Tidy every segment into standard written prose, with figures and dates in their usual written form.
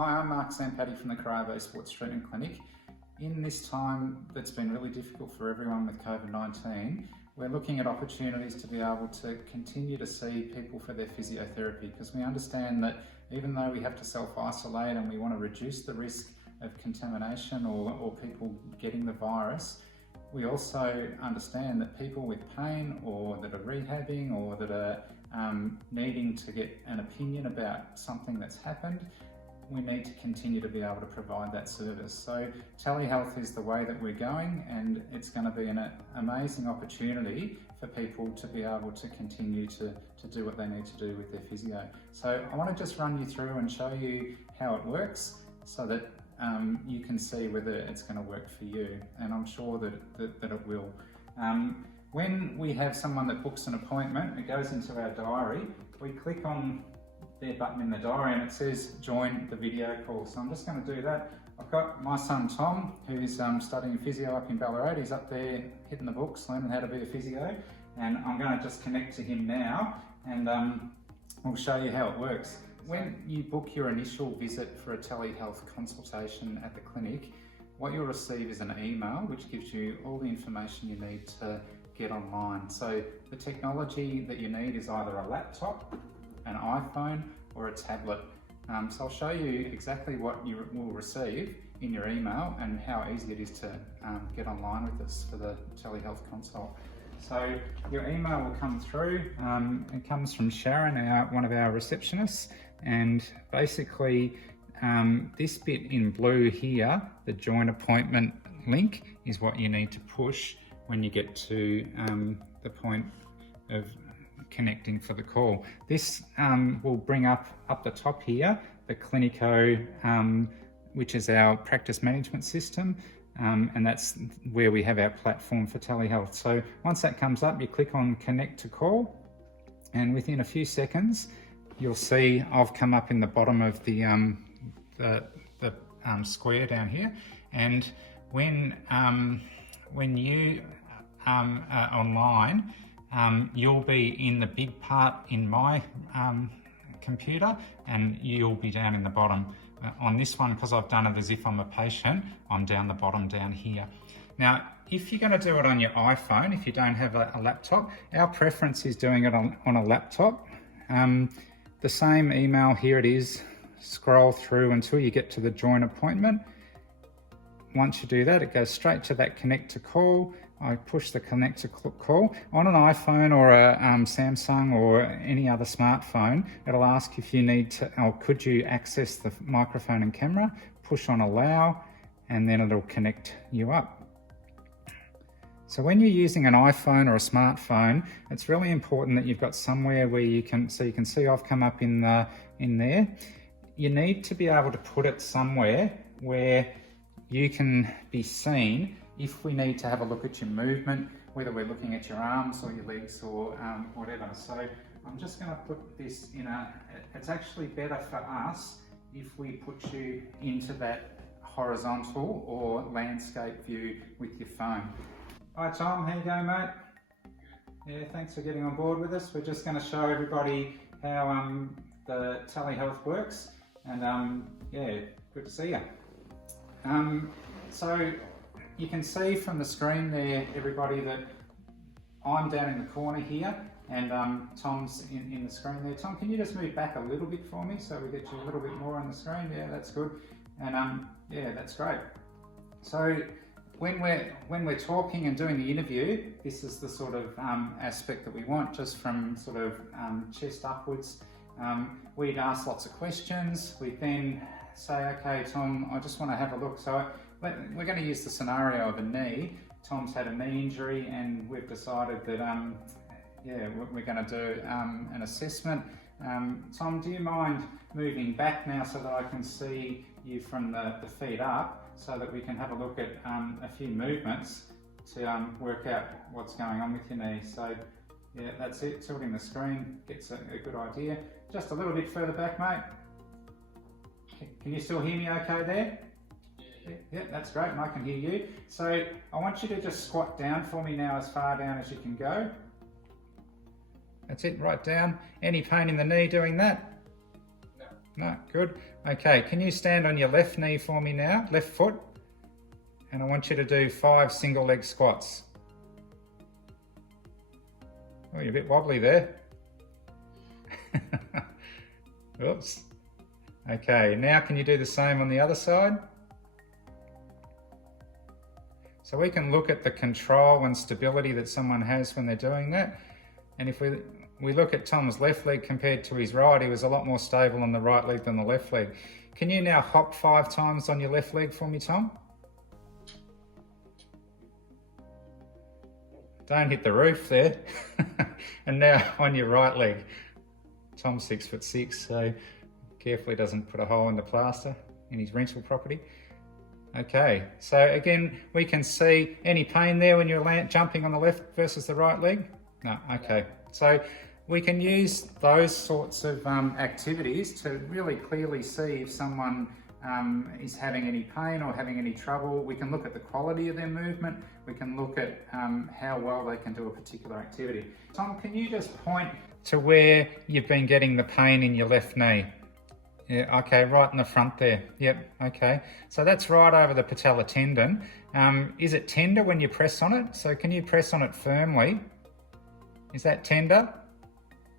Hi, I'm Mark Zampatti from the Corio Sports Treatment Clinic. In this time that's been really difficult for everyone with COVID-19, we're looking at opportunities to be able to continue to see people for their physiotherapy, because we understand that even though we have to self-isolate and we want to reduce the risk of contamination or people getting the virus, we also understand that people with pain or that are rehabbing or that are needing to get an opinion about something that's happened, we need to continue to be able to provide that service. So telehealth is the way that we're going, and it's going to be an amazing opportunity for people to be able to continue to do what they need to do with their physio. So I want to just run you through and show you how it works so that you can see whether it's going to work for you, and I'm sure that it will. When we have someone that books an appointment, it goes into our diary, we click on their button in the diary and it says join the video call. So I'm just going to do that. I've got my son Tom, who's studying physio up in Ballarat. He's up there hitting the books, learning how to be a physio, and I'm going to just connect to him now and we'll show you how it works. When you book your initial visit for a telehealth consultation at the clinic, what you'll receive is an email which gives you all the information you need to get online. So the technology that you need is either a laptop, an iPhone or a tablet. So I'll show you exactly what you will receive in your email and how easy it is to get online with us for the telehealth consult. So your email will come through, it comes from Sharon, one of our receptionists, and basically this bit in blue here, the join appointment link, is what you need to push when you get to the point of connecting for the call. This will bring up the top here the Clinic-Colac, which is our practice management system, and that's where we have our platform for telehealth. So once that comes up, you click on connect to call, and within a few seconds you'll see I've come up in the bottom of the square down here, and when you are online, you'll be in the big part in my computer, and you'll be down in the bottom. On this one, because I've done it as if I'm a patient, I'm down the bottom down here. Now, if you're going to do it on your iPhone, if you don't have a laptop, our preference is doing it on a laptop. The same email, here it is, scroll through until you get to the join appointment. Once you do that, it goes straight to that connect to call. I push the connect to call. On an iPhone or a Samsung or any other smartphone, it'll ask if you need to, or could you access the microphone and camera, push on allow, and then it'll connect you up. So when you're using an iPhone or a smartphone, it's really important that you've got somewhere where you can see I've come up in there. You need to be able to put it somewhere where you can be seen if we need to have a look at your movement, whether we're looking at your arms or your legs or whatever. So I'm just going to put this in it's actually better for us if we put you into that horizontal or landscape view with your phone. Hi Tom, how you going, mate? Yeah, thanks for getting on board with us. We're just going to show everybody how the telehealth works, and yeah, good to see you. So you can see from the screen there, everybody, that I'm down in the corner here and Tom's in the screen there. Tom, can you just move back a little bit for me so we get you a little bit more on the screen? Yeah, that's good. And yeah, that's great. So when we're talking and doing the interview, this is the sort of aspect that we want, just from sort of chest upwards. We'd ask lots of questions. We then say, okay, Tom, I just want to have a look. So we're going to use the scenario of a knee. Tom's had a knee injury, and we've decided that yeah, we're going to do an assessment. Tom, do you mind moving back now so that I can see you from the feet up, so that we can have a look at a few movements to work out what's going on with your knee? So yeah, that's it. Tilting the screen gets a good idea. Just a little bit further back, mate. Can you still hear me okay there? Yeah, that's great, and I can hear you. So I want you to just squat down for me now, as far down as you can go. That's it, right down. Any pain in the knee doing that? No, good. Okay, can you stand on your left knee for me now, left foot? And I want you to do 5 single leg squats. Oh, you're a bit wobbly there. Oops. Okay, now can you do the same on the other side? So we can look at the control and stability that someone has when they're doing that. And if we look at Tom's left leg compared to his right, he was a lot more stable on the right leg than the left leg. Can you now hop 5 times on your left leg for me, Tom? Don't hit the roof there. And now on your right leg. Tom's 6'6", so carefully doesn't put a hole in the plaster in his rental property. Okay, so again, we can see any pain there when you're jumping on the left versus the right leg? No, okay. So we can use those sorts of activities to really clearly see if someone is having any pain or having any trouble. We can look at the quality of their movement. We can look at how well they can do a particular activity. Tom, can you just point to where you've been getting the pain in your left knee? Yeah, okay, right in the front there. Yep, okay. So that's right over the patellar tendon. Is it tender when you press on it? So can you press on it firmly? Is that tender?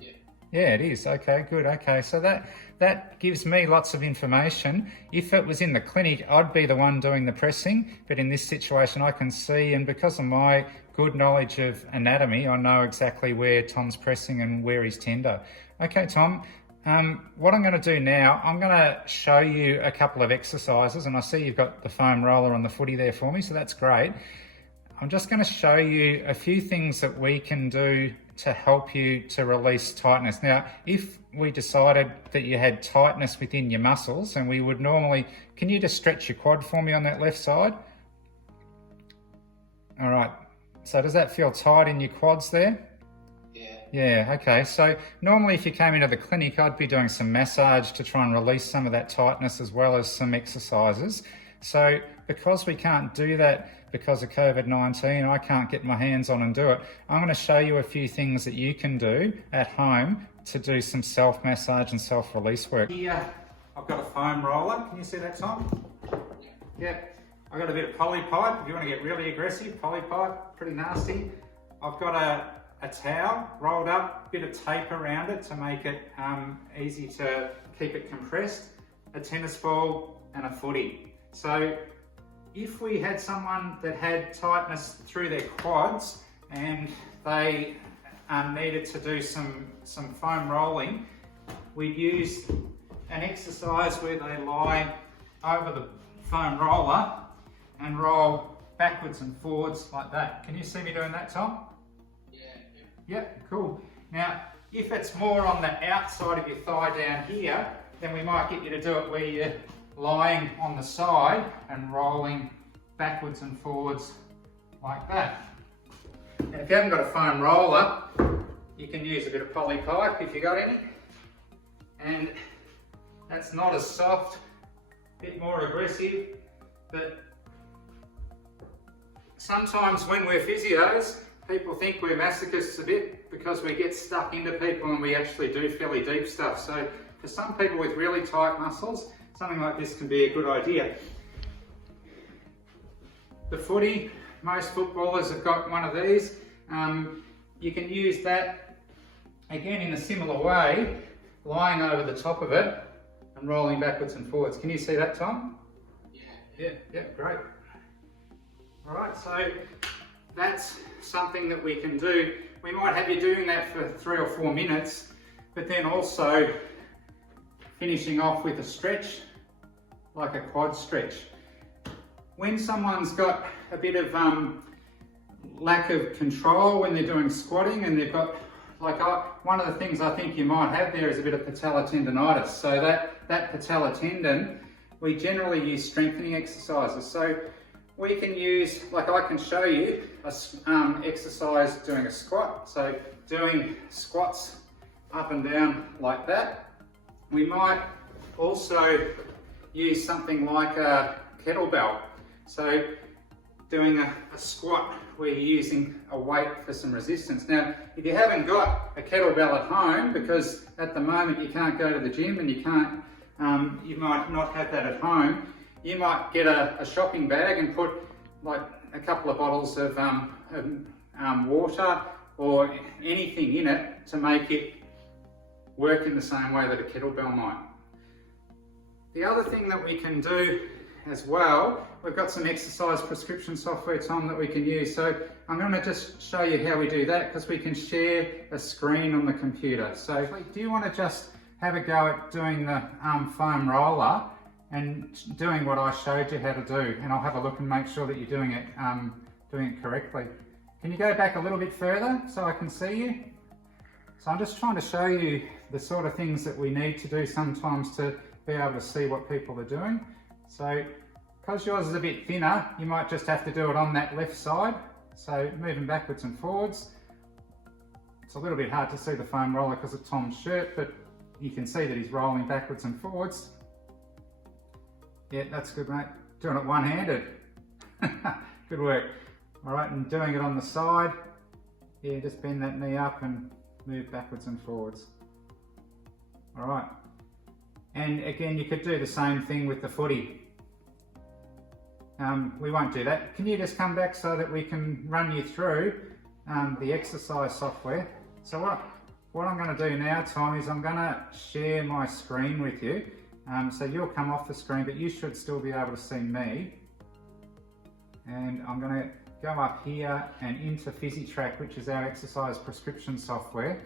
Yeah. Yeah, it is. Okay, good. Okay, so that gives me lots of information. If it was in the clinic, I'd be the one doing the pressing, but in this situation I can see, and because of my good knowledge of anatomy, I know exactly where Tom's pressing and where he's tender. Okay, Tom, what I'm going to do now, I'm going to show you a couple of exercises, and I see you've got the foam roller on the footy there for me, so that's great. I'm just going to show you a few things that we can do to help you to release tightness. Now, if we decided that you had tightness within your muscles, and we would normally, can you just stretch your quad for me on that left side? All right, so does that feel tight in your quads there? Yeah, okay. So normally if you came into the clinic, I'd be doing some massage to try and release some of that tightness as well as some exercises. So because we can't do that because of COVID-19, I can't get my hands on and do it, I'm going to show you a few things that you can do at home to do some self-massage and self-release work. Here, I've got a foam roller. Can you see that, Tom? Yeah. I've got a bit of polypipe. If you want to get really aggressive, polypipe, pretty nasty. I've got a towel rolled up, bit of tape around it to make it easy to keep it compressed, a tennis ball and a footy. So if we had someone that had tightness through their quads and they needed to do some foam rolling, we'd use an exercise where they lie over the foam roller and roll backwards and forwards like that. Can you see me doing that, Tom? Yep, cool. Now, if it's more on the outside of your thigh down here, then we might get you to do it where you're lying on the side and rolling backwards and forwards like that. And if you haven't got a foam roller, you can use a bit of polypipe if you got any. And that's not as soft, a bit more aggressive, but sometimes when we're physios, people think we're masochists a bit because we get stuck into people and we actually do fairly deep stuff. So for some people with really tight muscles, something like this can be a good idea. The footy, most footballers have got one of these. You can use that again in a similar way, lying over the top of it and rolling backwards and forwards. Can you see that, Tom? Yeah, great. All right, so that's something that we can do. We might have you doing that for 3 or 4 minutes, but then also finishing off with a stretch, like a quad stretch. When someone's got a bit of lack of control when they're doing squatting and they've got, one of the things I think you might have there is a bit of patellar tendonitis. So that patellar tendon, we generally use strengthening exercises. So we can use, I can show you a exercise doing a squat. So doing squats up and down like that. We might also use something like a kettlebell. So doing a squat where you're using a weight for some resistance. Now, if you haven't got a kettlebell at home, because at the moment you can't go to the gym and you can't you might not have that at home. You might get a shopping bag and put like a couple of bottles of water or anything in it to make it work in the same way that a kettlebell might. The other thing that we can do as well, we've got some exercise prescription software, Tom, that we can use. So I'm going to just show you how we do that, because we can share a screen on the computer. So do you want to just have a go at doing the foam roller and doing what I showed you how to do, and I'll have a look and make sure that you're doing it correctly. Can you go back a little bit further so I can see you? So I'm just trying to show you the sort of things that we need to do sometimes to be able to see what people are doing. So because yours is a bit thinner, you might just have to do it on that left side. So moving backwards and forwards. It's a little bit hard to see the foam roller because of Tom's shirt, but you can see that he's rolling backwards and forwards. Yeah, that's good, mate. Doing it one-handed. Good work. All right, and doing it on the side. Yeah, just bend that knee up and move backwards and forwards. All right. And again, you could do the same thing with the footy. We won't do that. Can you just come back so that we can run you through the exercise software? So what I'm going to do now, Tom, is I'm going to share my screen with you. So you'll come off the screen, but you should still be able to see me. And I'm going to go up here and into Physitrack, which is our exercise prescription software.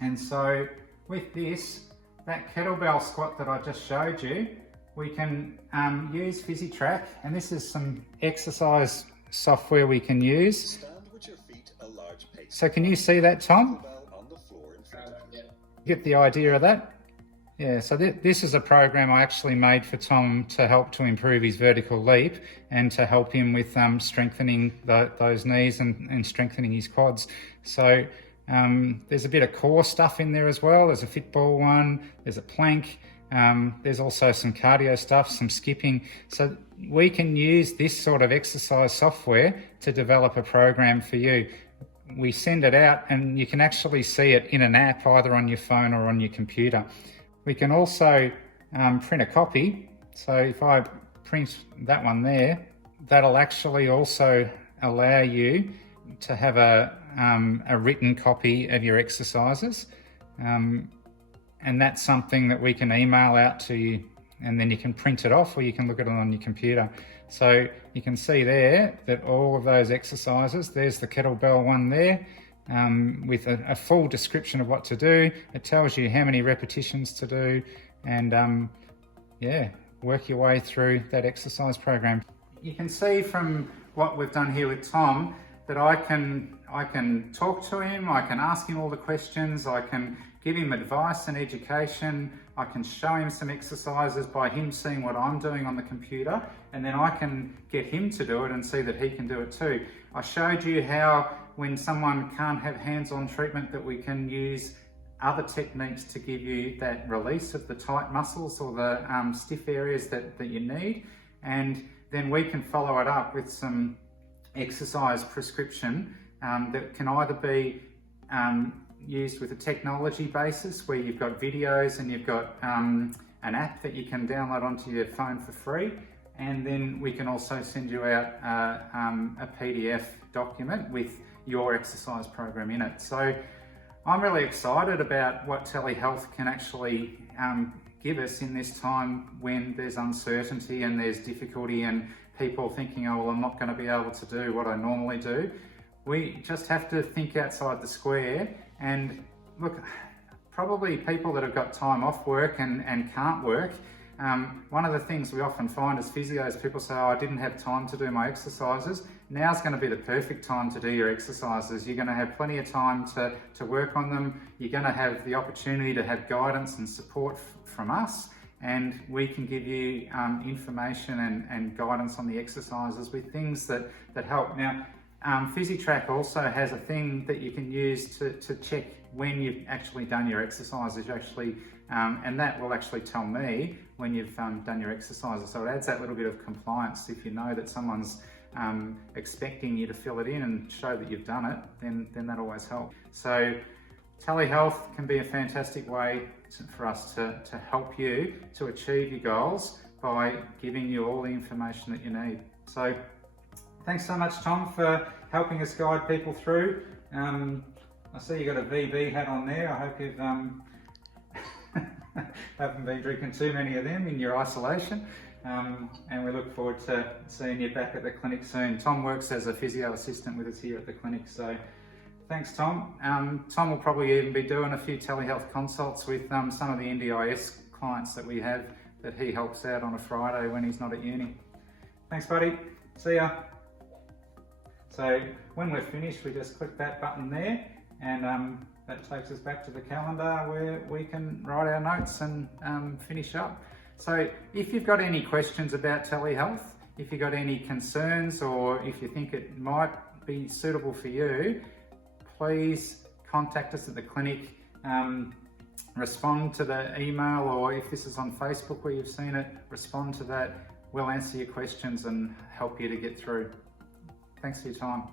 And so with this, that kettlebell squat that I just showed you, we can use Physitrack, and this is some exercise software we can use. Stand with your feet a large pace. So can you see that, Tom? On the floor in front of you. Get the idea of that? Yeah, so this is a program I actually made for Tom to help to improve his vertical leap and to help him with strengthening those knees and strengthening his quads. So there's a bit of core stuff in there as well. There's a fit ball one, there's a plank, there's also some cardio stuff, some skipping. So we can use this sort of exercise software to develop a program for you. We send it out and you can actually see it in an app either on your phone or on your computer. We can also print a copy. So if I print that one there, that'll actually also allow you to have a written copy of your exercises. And that's something that we can email out to you, and then you can print it off or you can look at it on your computer. So you can see there that all of those exercises, there's the kettlebell one there, with a full description of what to do. It tells you how many repetitions to do, and yeah, work your way through that exercise program. You can see from what we've done here with Tom that I can talk to him, I can ask him all the questions, I can give him advice and education, I can show him some exercises by him seeing what I'm doing on the computer, and then I can get him to do it and see that he can do it too. I showed you how when someone can't have hands-on treatment that we can use other techniques to give you that release of the tight muscles or the stiff areas that you need, and then we can follow it up with some exercise prescription that can either be used with a technology basis where you've got videos and you've got an app that you can download onto your phone for free, and then we can also send you out a PDF document with your exercise program in it. So I'm really excited about what telehealth can actually give us in this time when there's uncertainty and there's difficulty and people thinking, oh, well, I'm not going to be able to do what I normally do. We just have to think outside the square and look, probably people that have got time off work and can't work, one of the things we often find as physios, people say, oh, I didn't have time to do my exercises. Now's going to be the perfect time to do your exercises. You're going to have plenty of time to work on them. You're going to have the opportunity to have guidance and support from us, and we can give you information and guidance on the exercises with things that help. Now, Physitrack also has a thing that you can use to check when you've actually done your exercises. And that will actually tell me when you've done your exercises. So it adds that little bit of compliance. If you know that someone's expecting you to fill it in and show that you've done it, then that always helps. So telehealth can be a fantastic way for us to help you to achieve your goals by giving you all the information that you need. So thanks so much, Tom, for helping us guide people through. I see you got a VB hat on there. I hope you've haven't been drinking too many of them in your isolation. And we look forward to seeing you back at the clinic soon. Tom works as a physio assistant with us here at the clinic, so thanks, Tom. Tom will probably even be doing a few telehealth consults with some of the NDIS clients that we have that he helps out on a Friday when he's not at uni. Thanks, buddy. See ya. So when we're finished, we just click that button there, and that takes us back to the calendar where we can write our notes and finish up. So if you've got any questions about telehealth, if you've got any concerns, or if you think it might be suitable for you, please contact us at the clinic, respond to the email, or if this is on Facebook where you've seen it, respond to that. We'll answer your questions and help you to get through. Thanks for your time.